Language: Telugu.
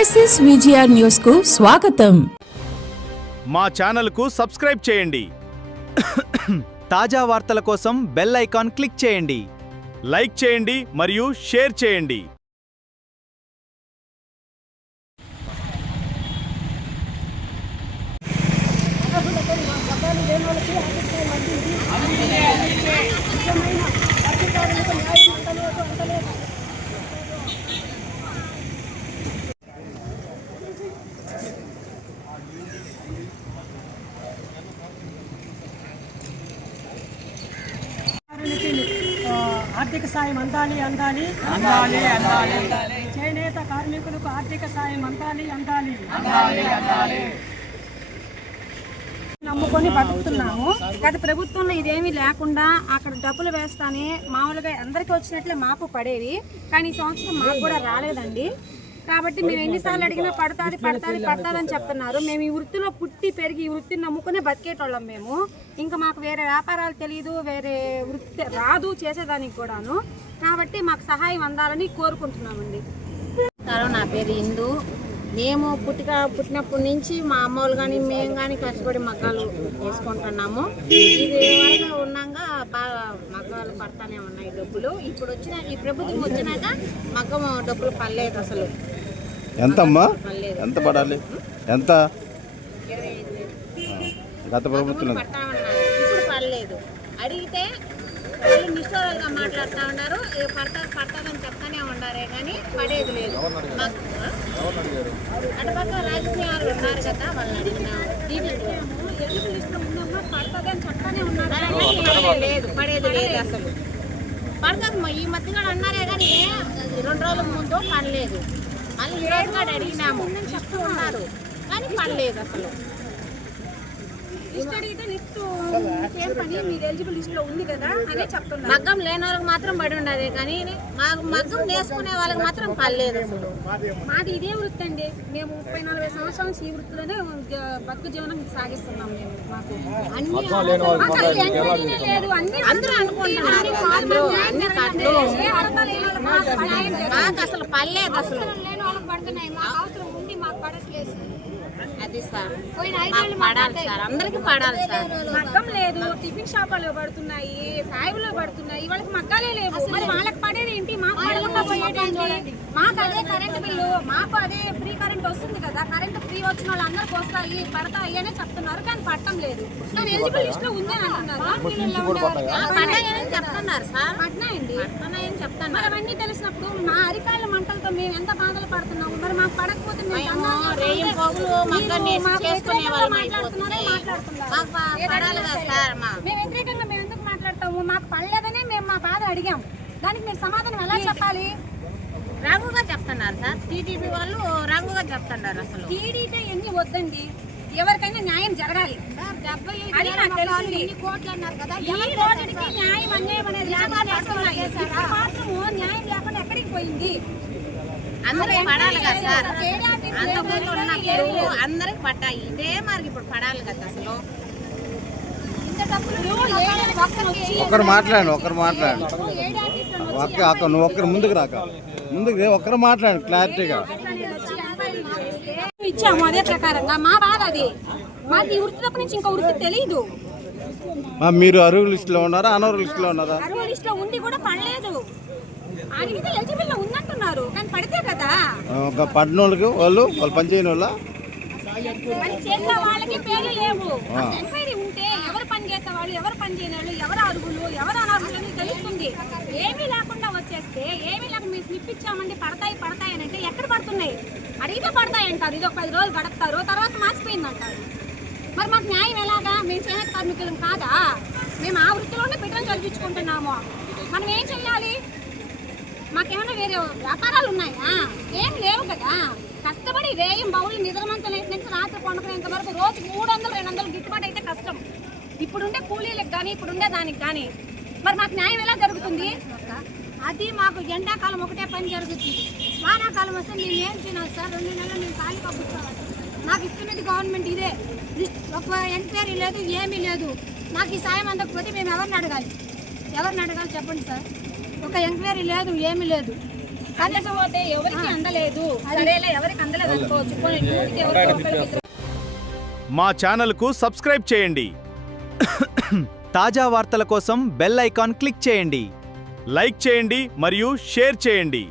క్రైసిస్ విజిఆర్ న్యూస్ కు స్వాగతం. మా ఛానల్ కు సబ్స్క్రైబ్ చేయండి. తాజా వార్తల కోసం బెల్ ఐకాన్ క్లిక్ చేయండి. లైక్ చేయండి మరియు షేర్ చేయండి. ఆర్థిక సాయం అందాలి చేనేత కార్మికులకు ఆర్థిక సాయం అందాలి నమ్ముకొని బతుకుతున్నాము. గత ప్రభుత్వంలో ఇదేమీ లేకుండా అక్కడ డబ్బులు వేస్తానే మామూలుగా అందరికీ వచ్చినట్లే మాకు పడేవి, కానీ ఈ సంవత్సరం మాకు కూడా రాలేదండి. కాబట్టి మేము ఎన్నిసార్లు అడిగినా పడతాదని చెప్తున్నారు. మేము ఈ వృత్తిలో పుట్టి పెరిగి ఈ వృత్తిని నమ్ముకునే బతికేటోళ్ళం. మేము ఇంకా మాకు వేరే వ్యాపారాలు తెలియదు, వేరే వృత్తి రాదు చేసేదానికి కూడాను. కాబట్టి మాకు సహాయం అందాలని కోరుకుంటున్నామండి. నా పేరు ఇందు. మేము పుట్టినప్పటి నుంచి మా అమ్మోళ్ళు కానీ మేము కానీ కష్టపడి మగ్గాలు వేసుకుంటున్నాము. ఇది వరకు ఉన్నాక బాగా మగ్గాలు పడతానే ఉన్నాయి డబ్బులు. ఇప్పుడు ఈ ప్రభుత్వం వచ్చినాక మగ్గం డబ్బులు పడలేదు అసలు. ఎంతమ్మా ఎంత పడాలి? ఎంత 25,000 గత ప్రభుత్వం ఇప్పుడు పడలేదు. అడిగితే వాళ్ళు నిష్ఠూరాలుగా మాట్లాడుతూ ఉన్నారు. పడతాదని చెప్తానే ఉన్నారే కానీ పడేది లేదు. అటుపక్క రాజకీయాలు ఉన్నారు కదా, వాళ్ళని అడిగినాము. పడుతుందని చెప్తానే ఉన్నారు, లేదు పడేది లేదు అసలు. పడుతుంది ఈ మధ్యగా అన్నారే కానీ 2 రోజుల ముందు పడలేదు. మళ్ళీ ఈ రోజు కూడా అడిగినాము, చెప్తూ ఉన్నారు కానీ పడలేదు అసలు. మగ్గం లేని వాళ్ళకి మాత్రం పడి ఉండదు, కానీ మగ్గం నేర్చుకునే వాళ్ళకి మాత్రం పడలేదు అసలు. మాది ఇదే వృత్తి అండి. మేము 30-40 సంవత్సరాల నుంచి ఈ వృత్తిలోనే బతుకు జీవనం సాగిస్తున్నాం. మేము మాకు అందరూ అనుకుంటున్నారు మాకు అసలు పడలేదు అసలు. అది సార్ పడాలి సార్, అందరికి పడాలి సార్. మగ్గం లేదు, టిఫిన్ షాపులు పడుతున్నాయి, సాయిబులు పడుతున్నాయి, వాళ్ళకి మగ్గాలే లేవు. మరి వాళ్ళకి పడేది ఏంటి? మాకు పడేది. మాకు అదే కరెంట్ బిల్లు, మాకు అదే ఫ్రీ కరెంట్ వస్తుంది కదా. కరెంట్ ఫ్రీ వచ్చిన వాళ్ళు అందరికి వస్తాయి పడతాయి అనే చెప్తున్నారు, కానీ పట్టడం లేదు. కానీ ఎలిజిబుల్ లిస్ట్ లో ఉంది అని అంటున్నారు. చెప్తున్నారు సార్, పట్నాయండి చెప్తాను. మరి అవన్నీ తెలిసినప్పుడు మా అరికాళ్ళ మంటలతో మేము ఎంత బాధలు పడుతున్నాము. మరి మాకు పడకపోతే మేము వ్యతిరేకంగా మేము ఎందుకు మాట్లాడతాము? మాకు పడలేదనే మేము మా బాధ అడిగాము. దానికి మీరు సమాధానం ఎలా చెప్పాలి? రంగుగా చెప్తున్నారు సార్. టీడీపీ వాళ్ళు రంగుగా చెప్తున్నారు. అసలు టీడీపీ ఎన్ని వద్దండి, ఎవరికైనా న్యాయం జరగాలి. అది నాకు తెలిసింది. న్యాయం అన్యాయం అనేది మాత్రము న్యాయం లేకుండా ఎక్కడికి పోయింది? అందరికి పడాలి కదా సార్. అందరికి పట్టాయి, ఇదే మరి ఇప్పుడు పడాలి కదా అసలు. ఒకరు మాట్లాడండి నువ్వు ఒక్కరు ముందుకు రాక ఒక్కరు మాట్లాడండి క్లారిటీగా. ఇచ్చాము అదే ప్రకారంగా. మా బాధ అది. మాకు ఈ వృత్తి తప్ప నుంచి ఇంకో వృత్తి తెలియదు. మీరు అరువు లిస్ట్ లో ఉన్నారా, అనర్హుల లిస్ట్ లో ఉన్నారా? అరువు లిస్ట్ లో ఉండి కూడా పడలేదు. అడిగితే ఎలిజిబుల్ లో ఉందంటున్నారు, కానీ పడితే కదా. పడినోళ్ళకి వాళ్ళు పని చేయని వాళ్ళ పని చేసే వాళ్ళకి పేర్లు లేవు. ఎంక్వైరీ ఉంటే ఎవరు పని చేసేవాళ్ళు, ఎవరు పని చేయని వాళ్ళు, ఎవరు అర్హులు, ఎవరు అనర్హులు అని తెలుస్తుంది. ఏమీ లేకుండా వచ్చేస్తే ఏమీ లేకుండా మేము స్లిప్ ఇచ్చామండి పడతాయి అని అంటే ఎక్కడ పడుతున్నాయి? అడిగితే పడతాయి అంటారు. ఇది ఒక 10 రోజులు గడుపుతారు, తర్వాత మార్చిపోయింది అంటారు. మరి మాకు న్యాయం ఎలాగా? మేము చేనేత కార్మికులం కాదా? మేము ఆ వృత్తిలోనే బిడ్డలు చదివించుకుంటున్నాము. మనం ఏం చెయ్యాలి? మాకేమైనా వేరే వ్యాపారాలు ఉన్నాయా? ఏం లేవు కదా. కష్టపడి రేయం బౌలు నిద్రమంతం నుంచి రాత్రి పండుకునేంత వరకు రోజు 300-200 గిట్టుబాటు అయితే కష్టం. ఇప్పుడుండే కూలీలకు కానీ ఇప్పుడుండే దానికి కానీ మరి మాకు న్యాయం ఎలా జరుగుతుంది? అది మాకు ఎండాకాలం ఒకటే పని జరుగుతుంది. వానాకాలం వస్తే మేము ఏం తినాలి సార్? 2 నెలలు మేము ఖాళీగా కూర్చోవాలి. నాకు ఇస్తున్నది గవర్నమెంట్ ఇదే. ఒక ఎంక్వైరీ లేదు, ఏమీ లేదు. నాకు ఈ సాయం అందకపోతే మేము ఎవరిని అడగాలి చెప్పండి సార్. ఒక ఎంక్వైరీ లేదు, ఏమీ లేదు. అందకపోతే ఎవరికి అందలేదు, సరేలే ఎవరికి అందలేదు అనుకోవచ్చు, పోనీ నూటికి ఎవరికో ఒకరికి మా ఛానల్కు సబ్స్క్రైబ్ చేయండి. తాజా వార్తల కోసం బెల్ ఐకాన్ క్లిక్ చేయండి. లైక్ చేయండి మరియు షేర్ చేయండి.